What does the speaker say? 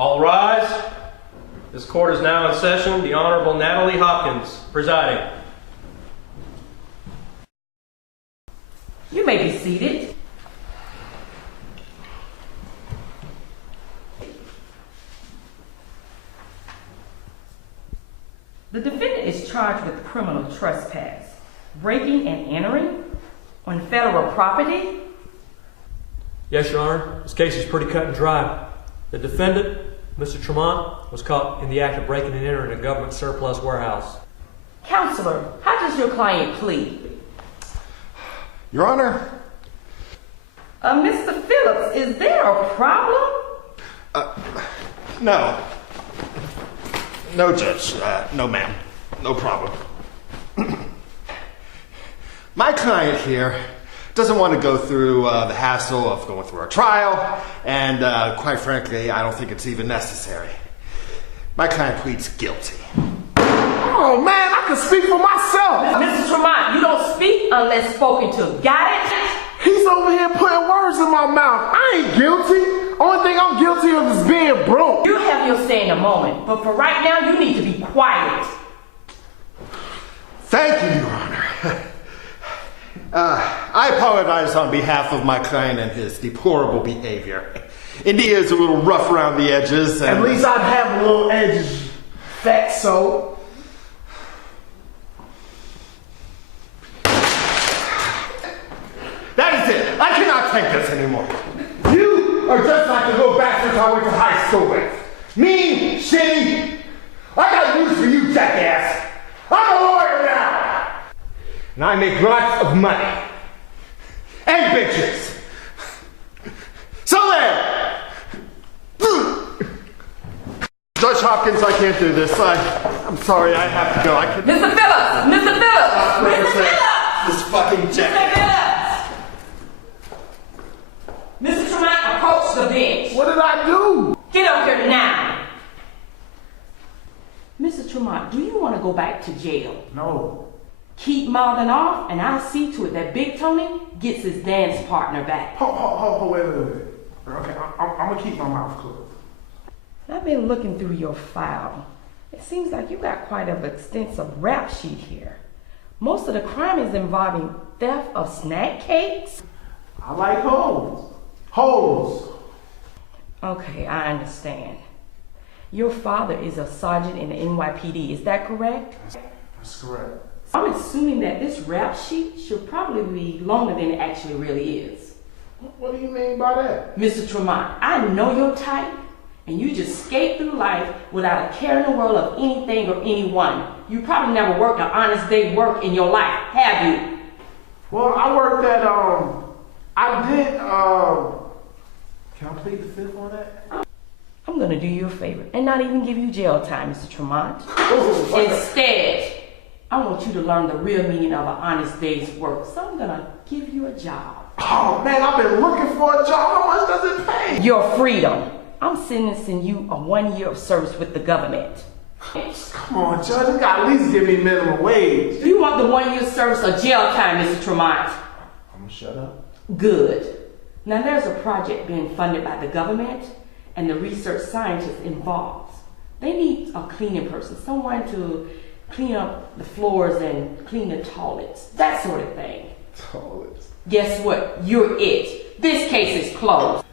All rise. This court is now in session. The Honorable Natalie Hopkins presiding. You may be seated. The defendant is charged with criminal trespass, breaking and entering on federal property. Yes, Your Honor. This case is pretty cut and dry. The defendant, Mr. Tremont, was caught in the act of breaking and entering a government surplus warehouse. Counselor, how does your client plead? Your Honor. Mr. Phillips, is there a problem? No. No, Judge. No, ma'am. No problem. My client here doesn't want to go through the hassle of going through a trial, and quite frankly, I don't think it's even necessary. My client pleads guilty. Oh man, I can speak for myself. Mr. Tremont, you don't speak unless spoken to. Got it? He's over here putting words in my mouth. I ain't guilty. Only thing I'm guilty of is being broke. You'll have your say in a moment, but for right now, you need to be quiet. Thank you, Your Honor. I apologize on behalf of my client and his deplorable behavior. Indeed, he is a little rough around the edges. And at least I'd have a little edges. Fatso. That is it. I cannot take this anymore. You are just like the little bastards I went to high school with. Mean, shitty. I got news for you, jackass. I'm a lawyer now. And I make lots of money. And bitches. So there. Judge Hopkins, I can't do this. I'm sorry, I have to go. I can. Mr. Phillips! Mr. Phillips! Mr. Phillips! This fucking jackass. Mr. Tremont, approach the bench. What did I do? Get up here now. Mr. Tremont, do you want to go back to jail? No. Keep mouthing off, and I'll see to it that Big Tony gets his dance partner back. Wait. Okay, I'm gonna keep my mouth closed. I've been looking through your file. It seems like you got quite an extensive rap sheet here. Most of the crime is involving theft of snack cakes. I like hoes. Hoes. Okay, I understand. Your father is a sergeant in the NYPD, is that correct? That's correct. I'm assuming that this rap sheet should probably be longer than it actually really is. What do you mean by that? Mr. Tremont, I know your type, and you just skate through life without a care in the world of anything or anyone. You probably never worked an honest day's work in your life, have you? Well, I worked at, I did, can I plead the fifth on that? I'm gonna do you a favor and not even give you jail time, Mr. Tremont. Oh, Instead, I want you to learn the real meaning of an honest day's work, so I'm gonna give you a job. Oh man, I've been looking for a job. How much does it pay? Your freedom. I'm sentencing you a 1 year of service with the government. Come on, Judge, you gotta at least give me minimum wage. Do you want the 1 year service or jail time, Mr. Tremont? I'm gonna shut up. Good. Now there's a project being funded by the government and the research scientists involved. They need a cleaning person, someone to clean up the floors and clean the toilets, that sort of thing. Toilets? Guess what? You're it. This case is closed.